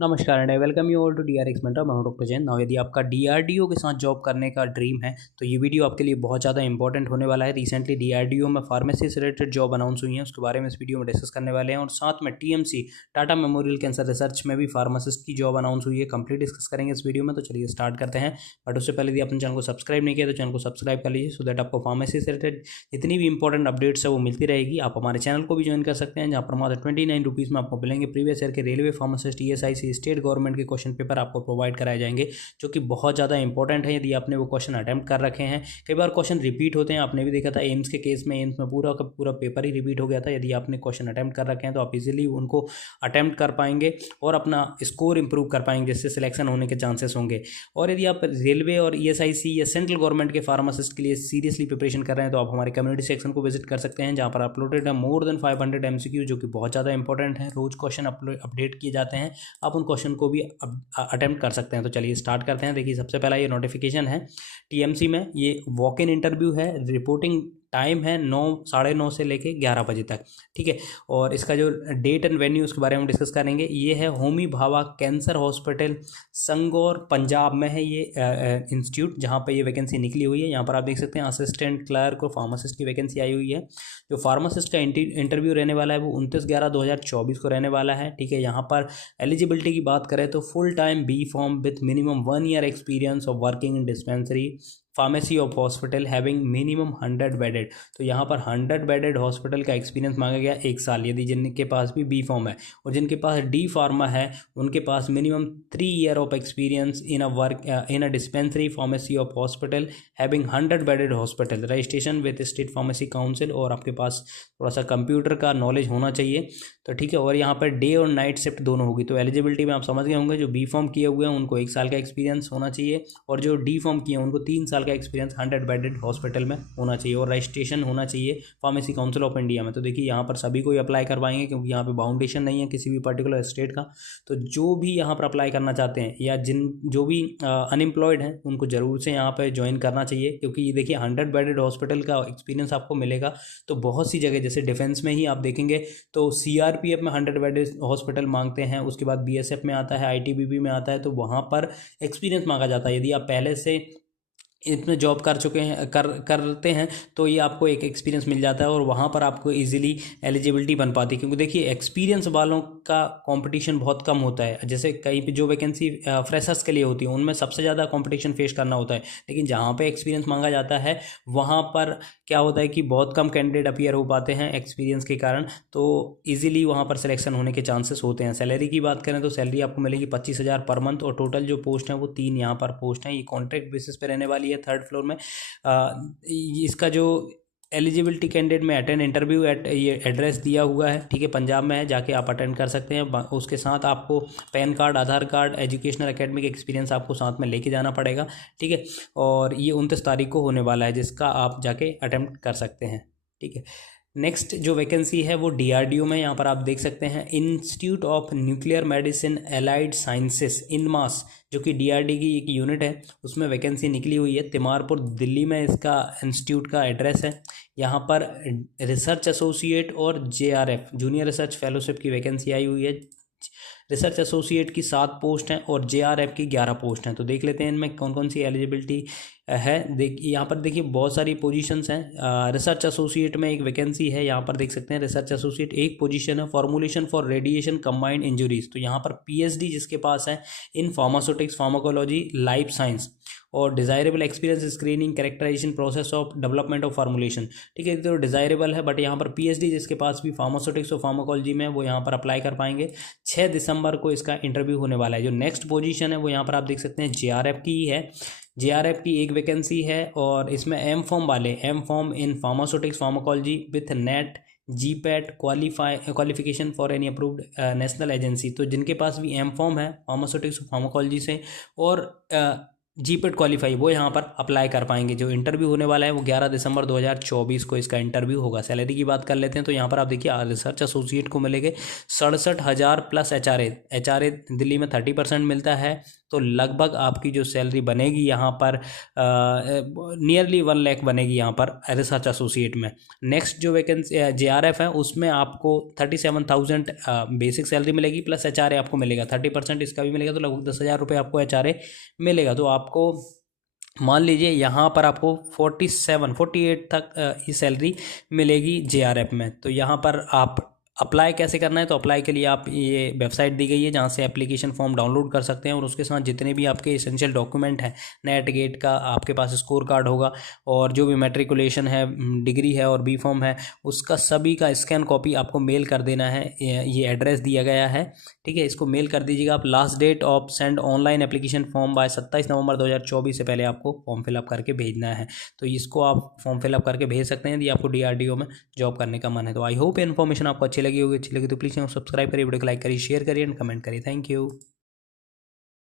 नमस्कार and I welcome you all to DRX mentor. मैं हूं डॉक्टर जैन। नाउ यदि आपका DRDO के साथ जॉब करने का ड्रीम है तो ये वीडियो आपके लिए बहुत ज़्यादा इंपॉर्टेंट होने वाला है। रिसेंटली DRDO में फार्मेसी से रिलेटेड जॉब अनाउंस हुई है, उसके बारे में इस वीडियो में डिस्कस करने वाले हैं। और साथ में TMC Tata memorial cancer research में भी फार्मासिस्ट की जॉब अनाउंस हुई है, कंप्लीट डिस्कस करेंगे इस वीडियो में। तो चलिए स्टार्ट करते हैं। बट उससे पहले यदि आपने चैनल को सब्सक्राइब नहीं किया तो चैनल को सब्सक्राइब कर लीजिए, सो दैट आपको फार्मेसी से रिलेटेड जितनी भी इंपॉर्टेंट अपडेट्स है वो मिलती रहेगी। आप हमारे चैनल को भी ज्वाइन कर सकते हैं, जहाँ पर मात्र 29 रुपीज़ में आपको मिलेंगे प्रीवियस ईयर के railway pharmacist, ESIC, state government के क्वेश्चन पेपर आपको प्रोवाइड कराए जाएंगे, जो कि बहुत ज़्यादा इंपॉर्टेंट है यदि आपने वो क्वेश्चन अटैम्प्ट कर रखे हैं। कई बार क्वेश्चन रिपीट होते हैं, आपने भी देखा था एम्स के केस में। एम्स में पूरा का पूरा पेपर ही रिपीट हो गया था। यदि आपने क्वेश्चन अटैम्प्ट कर रखे हैं तो आप इजीली उनको अटैम्प्ट कर पाएंगे और अपना स्कोर इंप्रूव कर पाएंगे, जिससे सिलेक्शन होने के चांसेस होंगे। और यदि आप रेलवे और ESIC या सेंट्रल गवर्नमेंट के फार्मासिस्ट के लिए सीरियसली प्रिपरेशन कर रहे हैं तो आप हमारे कम्युनिटी सेक्शन को विजिट कर सकते हैं, जहाँ पर अपलोडेड है मोर देन 500 MCQ, जो कि बहुत ज़्यादा इंपॉर्टेंट है। रोज क्वेश्चन अपडेट किए जाते हैं, आप उन क्वेश्चन को भी अटेम्प्ट कर सकते हैं। तो चलिए स्टार्ट करते हैं। देखिए सबसे पहला ये नोटिफिकेशन है TMC में, ये वॉक इन इंटरव्यू है। रिपोर्टिंग टाइम है 9, 9:30 से लेके 11 बजे तक, ठीक है। और इसका जो डेट एंड वेन्यू उसके बारे में डिस्कस करेंगे। ये है होमी भाभा कैंसर हॉस्पिटल, संगौर, पंजाब में है ये इंस्टीट्यूट, जहाँ पे ये वैकेंसी निकली हुई है। यहाँ पर आप देख सकते हैं असिस्टेंट क्लर्क और फार्मासिस्ट की वैकेंसी आई हुई है। जो फार्मासिस्ट का इंटरव्यू रहने वाला है वो 29/11/2024 को रहने वाला है, ठीक है। यहाँ पर एलिजिबिलिटी की बात करें तो full time B Pharm with minimum 1 year experience of working in dispensary pharmacy of hospital having minimum 100 bedded. तो यहाँ पर 100 बेडेड हॉस्पिटल का एक्सपीरियंस मांगा गया 1 साल, यदि जिनके पास भी B Pharm है। और जिनके पास D Pharma है उनके पास minimum 3 year of experience in a dispensary pharmacy of hospital having 100 bedded hospital, registration with state pharmacy council, और आपके पास थोड़ा सा कंप्यूटर का नॉलेज होना चाहिए, तो ठीक है। और यहाँ पर डे और नाइट शिफ्ट दोनों होगी। तो एलिजिबिलिटी में आप समझ गए होंगे, जो B Pharm किए हुए हैं उनको 1 साल का एक्सपीरियंस होना चाहिए, और जो D Pharm किए हैं उनको 3 साल का एक्सपीरियंस 100 बेडेड हॉस्पिटल में होना चाहिए, और रजिस्ट्रेशन होना चाहिए फार्मेसी काउंसिल ऑफ इंडिया में। तो देखिए यहाँ पर सभी को अप्लाई कर पाएंगे, क्योंकि यहाँ पे बाउंडेशन नहीं है किसी भी पर्टिकुलर स्टेट का। तो जो भी यहाँ पर अप्लाई करना चाहते हैं या जो भी अनएम्प्लॉयड हैं उनको ज़रूर से यहाँ पर ज्वाइन करना चाहिए, क्योंकि ये देखिए 100 बेडेड हॉस्पिटल का एक्सपीरियंस आपको मिलेगा। तो बहुत सी जगह जैसे डिफेंस में ही आप देखेंगे तो CRPF में 100 बेडेड हॉस्पिटल मांगते हैं, उसके बाद BSF में आता है, ITBP में आता है, तो वहाँ पर एक्सपीरियंस मांगा जाता है। यदि आप पहले से इसमें जॉब कर चुके हैं करते हैं तो ये आपको एक एक्सपीरियंस मिल जाता है, और वहाँ पर आपको इजीली एलिजिबिलिटी बन पाती है। क्योंकि देखिए एक्सपीरियंस वालों का कंपटीशन बहुत कम होता है। जैसे कहीं पे जो वैकेंसी फ्रेशर्स के लिए होती है उनमें सबसे ज़्यादा कंपटीशन फेस करना होता है, लेकिन जहाँ पे एक्सपीरियंस मांगा जाता है वहाँ पर क्या होता है कि बहुत कम कैंडिडेट अपीयर हो पाते हैं एक्सपीरियंस के कारण, तो ईजिली वहाँ पर सिलेक्शन होने के चांसेस होते हैं। सैलरी की बात करें तो सैलरी आपको मिलेगी 25,000 पर मंथ, और टोटल जो पोस्ट हैं वो 3 यहाँ पर पोस्ट हैं। ये कॉन्ट्रैक्ट बेसिस पे रहने वाली है, 3rd फ्लोर में। इसका जो एलिजिबिलिटी कैंडिडेट में अटेंड इंटरव्यू एट ये एड्रेस दिया हुआ है, ठीक है, पंजाब में है, जाके आप अटेंड कर सकते हैं। उसके साथ आपको पैन कार्ड, आधार कार्ड, एजुकेशनल एकेडमिक एक्सपीरियंस आपको साथ में लेके जाना पड़ेगा, ठीक है। और ये 29 तारीख को होने वाला है, जिसका आप जाके अटेम्प्ट कर सकते हैं, ठीक है। नेक्स्ट जो वैकेंसी है वो DRDO में, यहाँ पर आप देख सकते हैं institute of nuclear medicine allied sciences INMAS, जो कि DRD की एक यूनिट है, उसमें वैकेंसी निकली हुई है। तिमारपुर दिल्ली में इसका इंस्टीट्यूट का एड्रेस है। यहाँ पर रिसर्च एसोसिएट और JRF जूनियर रिसर्च फेलोशिप की वैकेंसी आई हुई है। रिसर्च एसोसिएट की 7 पोस्ट हैं और JRF की 11 पोस्ट हैं। तो देख लेते हैं इनमें कौन कौन सी एलिजिबिलिटी है। यहाँ पर देखिए बहुत सारी पोजीशंस हैं। रिसर्च एसोसिएट में एक वैकेंसी है, यहाँ पर देख सकते हैं रिसर्च एसोसिएट एक पोजीशन है। Formulation for radiation combined injuries, तो यहाँ पर PhD जिसके पास है in pharmaceutics, pharmacology, life science, और desirable experience screening characterisation process of development of formulation, ठीक है। तो डिज़ायरेबल है, बट यहाँ पर PhD जिसके पास भी फार्मास्यूटिक्स और फार्माकोलॉजी में, वो यहाँ पर अप्लाई कर पाएंगे। 6 दिसंबर को इसका इंटरव्यू होने वाला है। जो नेक्स्ट पोजीशन है वो यहाँ पर आप देख सकते हैं JRF की ही है। JRF की एक वैकेंसी है, और इसमें M Pharm in pharmaceutics pharmacology with net GPAT qualification for any approved national agency. तो जिनके पास भी M Pharm है फार्मास्यूटिक्स फार्माकोलॉजी से और GPAT क्वालिफाई, वो यहाँ पर अप्लाई कर पाएंगे। जो इंटरव्यू होने वाला है वो 11 दिसंबर 2024 को इसका इंटरव्यू होगा। सैलरी की बात कर लेते हैं तो यहाँ पर आप देखिए रिसर्च एसोसिएट को मिलेंगे 67,000 प्लस HRA दिल्ली में 30% मिलता है, तो लगभग आपकी जो सैलरी बनेगी यहाँ पर नियरली 1 लाख बनेगी यहाँ पर रिसर्च एसोसिएट में। नेक्स्ट जो वैकेंसी JRF है उसमें आपको 37,000 बेसिक सैलरी मिलेगी, प्लस HRA आपको मिलेगा 30% इसका भी मिलेगा, तो लगभग 10,000 रुपये आपको HRA मिलेगा। तो आपको मान लीजिए यहाँ पर आपको 48 तक ये सैलरी मिलेगी JRF में। तो यहाँ पर आप अप्लाई कैसे करना है, तो अप्लाई के लिए आप ये वेबसाइट दी गई है जहाँ से एप्लीकेशन फॉर्म डाउनलोड कर सकते हैं, और उसके साथ जितने भी आपके एसेंशियल डॉक्यूमेंट हैं, नेट गेट का आपके पास स्कोर कार्ड होगा, और जो भी मैट्रिकुलेशन है, डिग्री है और B फॉर्म है, उसका सभी का स्कैन कॉपी आपको मेल कर देना है। ये एड्रेस दिया गया है, ठीक है, इसको मेल कर दीजिएगा आप। Last date of send online application form by 27 November 2024 से पहले आपको फॉर्म फिलअप करके भेजना है। तो इसको आप फॉर्म फिलअप करके भेज सकते हैं यदि आपको DRDO में जॉब करने का मन है। तो आई होप इन्फॉर्मेशन आपको अच्छी लगी तो प्लीज़ सब्सक्राइब करिए, वीडियो को लाइक करिए, शेयर करिए एंड कमेंट करिए। Thank you.